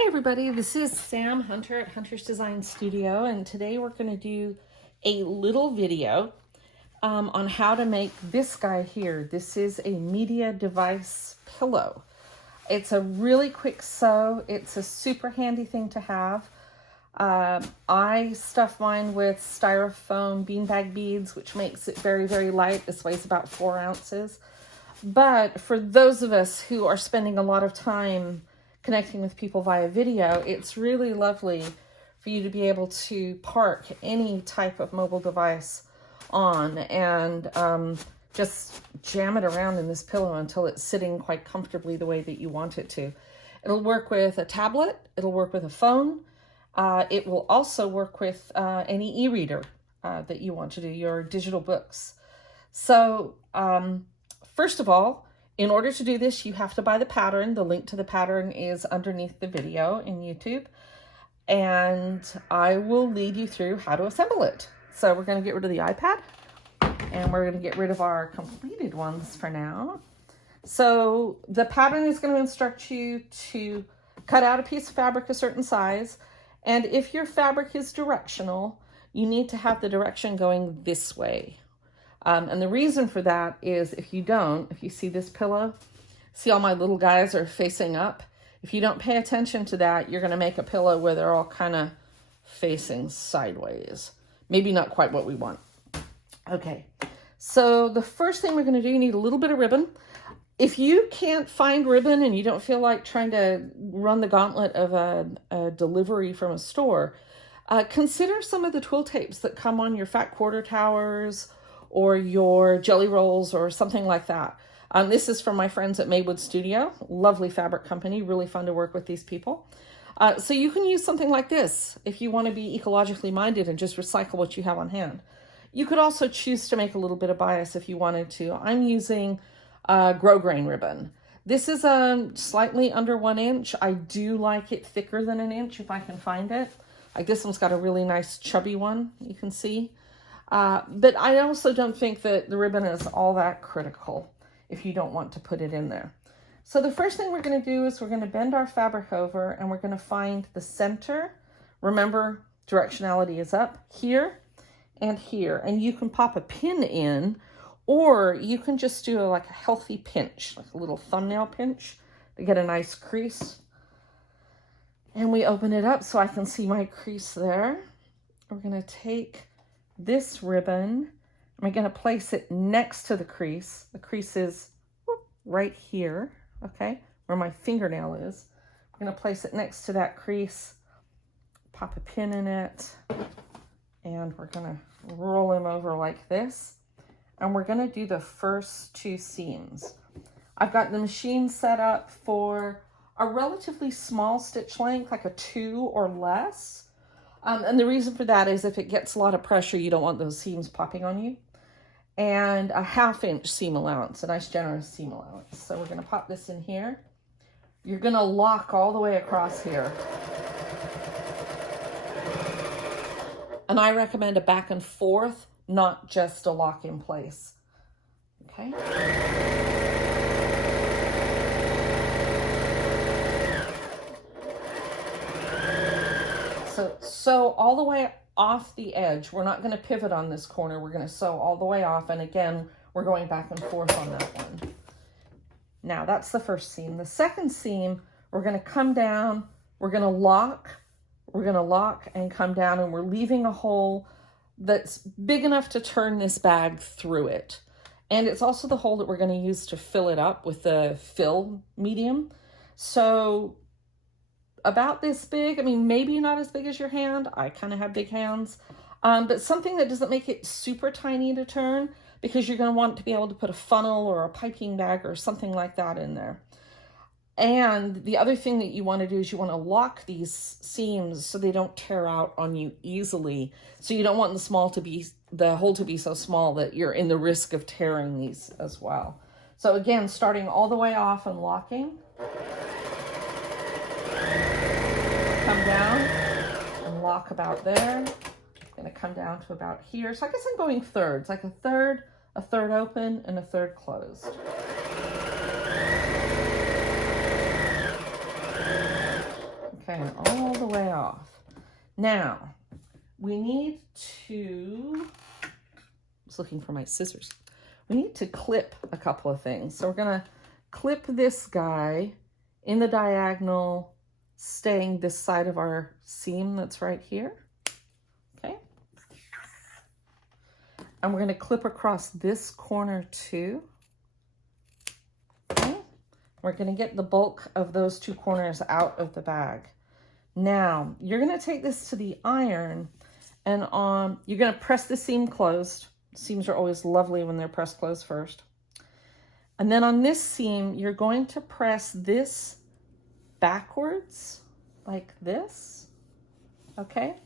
Hi everybody, this is Sam Hunter at Hunter's Design Studio, and today we're going to do a little video on how to make this guy here. This is a media device pillow. It's a really quick sew. It's a super handy thing to have. I stuff mine with styrofoam beanbag beads, which makes it very, very light. This weighs about 4 ounces. But for those of us who are spending a lot of time connecting with people via video, it's really lovely for you to be able to park any type of mobile device on and just jam it around in this pillow until it's sitting quite comfortably the way that you want it to. It'll work with a tablet, it'll work with a phone, it will also work with any e-reader that you want to do, your digital books. So first of all, in order to do this, you have to buy the pattern. The link to the pattern is underneath the video in YouTube. And I will lead you through how to assemble it. So we're going to get rid of the iPad. And we're going to get rid of our completed ones for now. So the pattern is going to instruct you to cut out a piece of fabric a certain size. And if your fabric is directional, you need to have the direction going this way. And the reason for that is if you see this pillow, see all my little guys are facing up. If you don't pay attention to that, you're going to make a pillow where they're all kind of facing sideways. Maybe not quite what we want. Okay, so the first thing we're going to do, you need a little bit of ribbon. If you can't find ribbon and you don't feel like trying to run the gauntlet of a delivery from a store, consider some of the twill tapes that come on your fat quarter towers or your jelly rolls or something like that. This is from my friends at Maywood Studio, lovely fabric company, really fun to work with these people. So you can use something like this if you want to be ecologically minded and just recycle what you have on hand. You could also choose to make a little bit of bias if you wanted to. I'm using grosgrain ribbon. This is slightly under 1 inch. I do like it thicker than 1 inch if I can find it. Like this one's got a really nice chubby one, you can see. But I also don't think that the ribbon is all that critical if you don't want to put it in there. So the first thing we're going to do is we're going to bend our fabric over and we're going to find the center. Remember, directionality is up here and here. And you can pop a pin in, or you can just do like a healthy pinch, like a little thumbnail pinch to get a nice crease. And we open it up so I can see my crease there. We're going to take this ribbon, I'm going to place it next to the crease. The crease is right here, okay, where my fingernail is. I'm going to place it next to that crease, pop a pin in it, and we're going to roll him over like this. And we're going to do the first 2 seams. I've got the machine set up for a relatively small stitch length, like a 2 or less. And the reason for that is if it gets a lot of pressure, you don't want those seams popping on you. And a 1/2 inch seam allowance, a nice generous seam allowance. So we're going to pop this in here. You're going to lock all the way across here. And I recommend a back and forth, not just a lock in place. Okay. So all the way off the edge. We're not going to pivot on this corner. We're going to sew all the way off. And again, we're going back and forth on that one. Now that's the first seam. The second seam, we're going to come down. We're going to lock. We're going to lock and come down. And we're leaving a hole that's big enough to turn this bag through it. And it's also the hole that we're going to use to fill it up with the fill medium. So about this big, I mean, maybe not as big as your hand. I kind of have big hands, but something that doesn't make it super tiny to turn, because you're going to want to be able to put a funnel or a piping bag or something like that in there. And the other thing that you want to do is you want to lock these seams so they don't tear out on you easily. So you don't want the hole to be so small that you're in the risk of tearing these as well. So again, starting all the way off and locking. Come down and lock about there. I'm going to come down to about here. So I guess I'm going thirds, like a third open, and a third closed. Okay, all the way off. Now, we need to, I was looking for my scissors. We need to clip a couple of things. So we're gonna clip this guy in the diagonal, staying this side of our seam that's right here. Okay. And we're gonna clip across this corner too. Okay. We're gonna get the bulk of those two corners out of the bag. Now, you're gonna take this to the iron and you're gonna press the seam closed. Seams are always lovely when they're pressed closed first. And then on this seam, you're going to press this backwards like this, okay?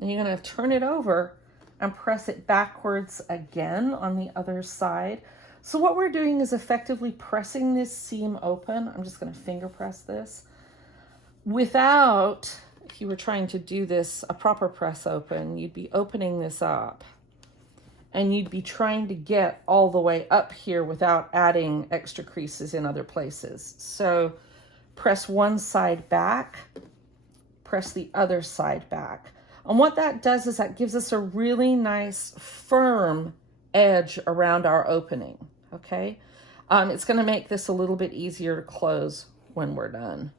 And you're gonna turn it over and press it backwards again on the other side. So what we're doing is effectively pressing this seam open. I'm just gonna finger press this. Without, if you were trying to do this, a proper press open, you'd be opening this up and you'd be trying to get all the way up here without adding extra creases in other places. So press one side back, press the other side back. And what that does is that gives us a really nice firm edge around our opening, okay? It's gonna make this a little bit easier to close when we're done.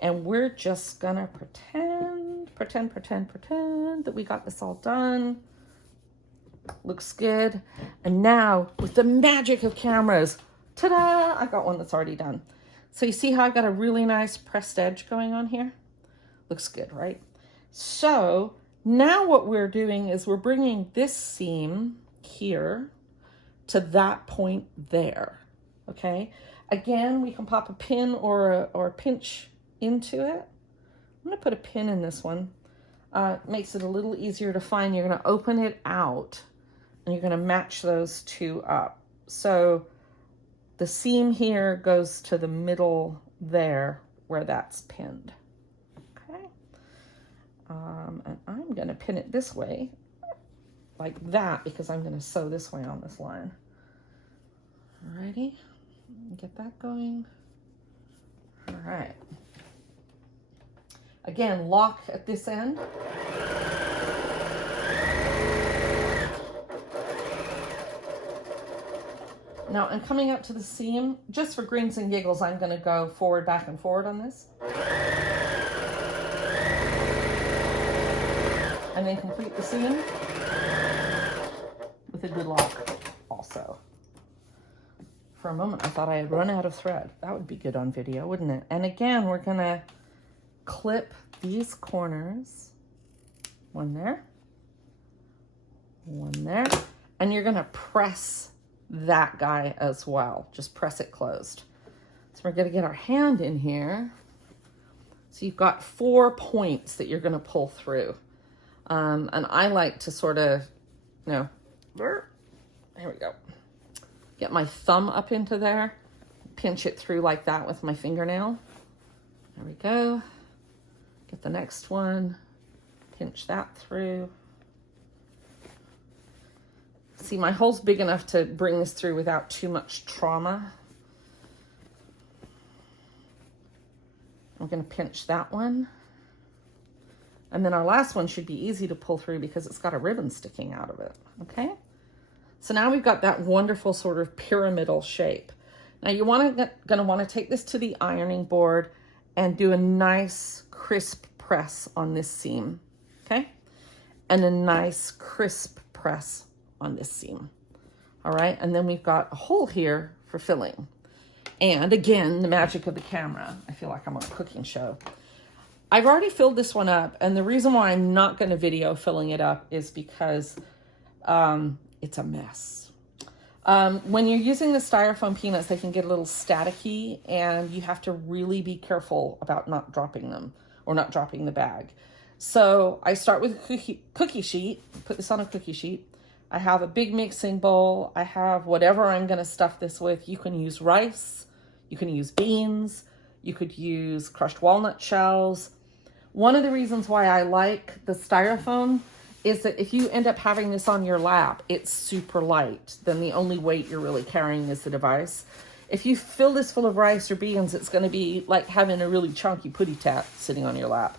And we're just gonna pretend that we got this all done. Looks good. And now with the magic of cameras, ta-da, I've got one that's already done. So you see how I've got a really nice pressed edge going on here? Looks good, right? So now what we're doing is we're bringing this seam here to that point there, okay? Again, we can pop a pin or a pinch into it. I'm gonna put a pin in this one. Makes it a little easier to find. You're gonna open it out and you're gonna match those two up. So the seam here goes to the middle there where that's pinned, okay? And I'm gonna pin it this way, like that, because I'm gonna sew this way on this line. Alrighty, get that going. All right. Again, lock at this end. Now, I'm coming up to the seam. Just for grins and giggles, I'm going to go forward, back, and forward on this. And then complete the seam with a good lock also. For a moment, I thought I had run out of thread. That would be good on video, wouldn't it? And again, we're going to clip these corners. One there. One there. And you're going to press that guy as well. Just press it closed. So we're going to get our hand in here. So you've got 4 points that you're going to pull through. And I like to sort of, there we go. Get my thumb up into there, pinch it through like that with my fingernail. There we go. Get the next one, pinch that through. See, my hole's big enough to bring this through without too much trauma. I'm gonna pinch that one. And then our last one should be easy to pull through because it's got a ribbon sticking out of it, okay? So now we've got that wonderful sort of pyramidal shape. Now you're gonna wanna take this to the ironing board and do a nice crisp press on this seam, okay? And a nice crisp press on this seam, all right? And then we've got a hole here for filling. And again, the magic of the camera. I feel like I'm on a cooking show. I've already filled this one up, and the reason why I'm not gonna video filling it up is because it's a mess. When you're using the styrofoam peanuts, they can get a little staticky, and you have to really be careful about not dropping them or not dropping the bag. So I start with a cookie sheet, put this on a cookie sheet. I have a big mixing bowl. I have whatever I'm gonna stuff this with. You can use rice, you can use beans, you could use crushed walnut shells. One of the reasons why I like the styrofoam is that if you end up having this on your lap, it's super light. Then the only weight you're really carrying is the device. If you fill this full of rice or beans, it's going to be like having a really chunky putty tat sitting on your lap.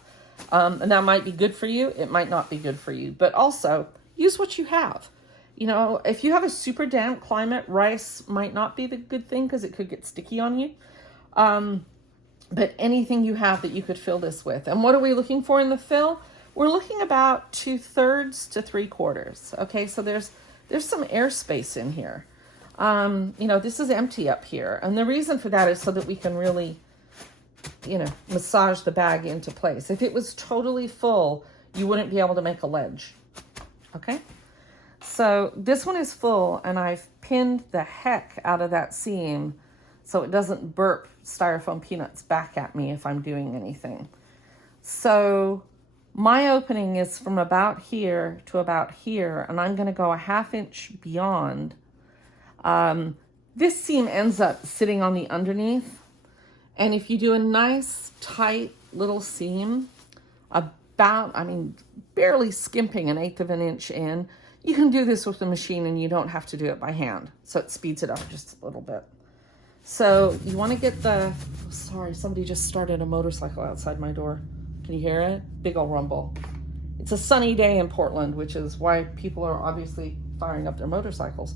And that might be good for you. It might not be good for you. But also, use what you have. You know, if you have a super damp climate, rice might not be the good thing because it could get sticky on you. But anything you have that you could fill this with. And what are we looking for in the fill? We're looking about 2/3 to 3/4. Okay, so there's some airspace in here. You know, this is empty up here. And the reason for that is so that we can really, you know, massage the bag into place. If it was totally full, you wouldn't be able to make a ledge. Okay? So this one is full, and I've pinned the heck out of that seam so it doesn't burp styrofoam peanuts back at me if I'm doing anything. So my opening is from about here to about here, and I'm going to go a 1/2 inch beyond. This seam ends up sitting on the underneath, and if you do a nice tight little seam, about, I mean, barely skimping 1/8 of an inch in, you can do this with the machine and you don't have to do it by hand. So it speeds it up just a little bit. So you want to get the, sorry, somebody just started a motorcycle outside my door. Can you hear it? Big old rumble. It's a sunny day in Portland, which is why people are obviously firing up their motorcycles.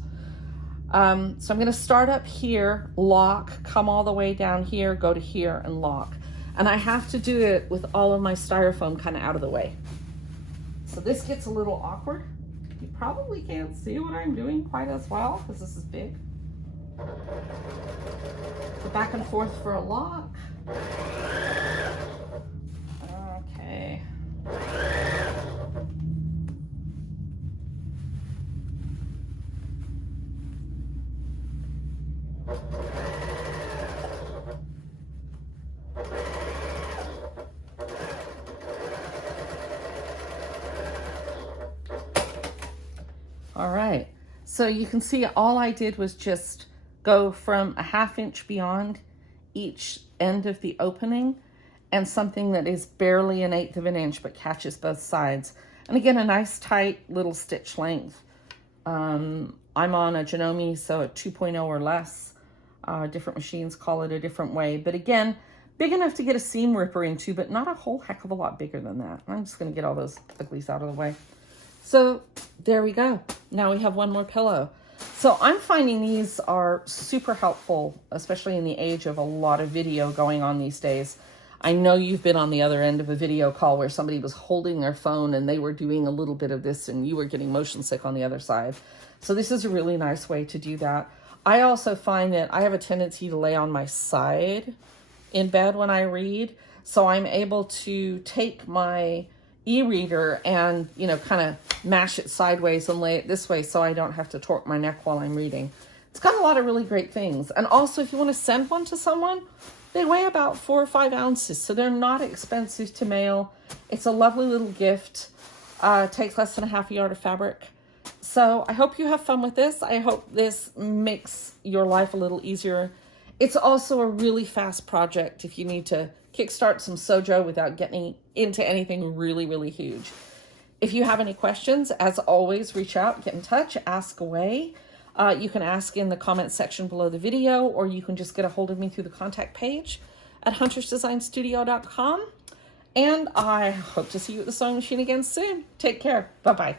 So I'm going to start up here, lock, come all the way down here, go to here and lock. And I have to do it with all of my styrofoam kind of out of the way. So this gets a little awkward. You probably can't see what I'm doing quite as well because this is big. So back and forth for a lock. Okay. All right, so you can see all I did was just go from a 1/2 inch beyond each end of the opening and something that is barely 1/8 of an inch but catches both sides. And again, a nice tight little stitch length. I'm on a Janome, so a 2.0 or less. Different machines call it a different way. But again, big enough to get a seam ripper into, but not a whole heck of a lot bigger than that. I'm just going to get all those uglies out of the way. So there we go. Now we have one more pillow. So I'm finding these are super helpful, especially in the age of a lot of video going on these days. I know you've been on the other end of a video call where somebody was holding their phone and they were doing a little bit of this and you were getting motion sick on the other side. So this is a really nice way to do that. I also find that I have a tendency to lay on my side in bed when I read. So I'm able to take my e-reader and, you know, kind of mash it sideways and lay it this way so I don't have to torque my neck while I'm reading. It's got a lot of really great things. And also, if you want to send one to someone, they weigh about 4 or 5 ounces, so they're not expensive to mail. It's a lovely little gift. It takes less than a 1/2 yard of fabric. So I hope you have fun with this. I hope this makes your life a little easier. It's also a really fast project if you need to kickstart some Sojo without getting into anything really, really huge. If you have any questions, as always, reach out, get in touch, ask away. You can ask in the comment section below the video, or you can just get a hold of me through the contact page at huntersdesignstudio.com. And I hope to see you at the sewing machine again soon. Take care. Bye-bye.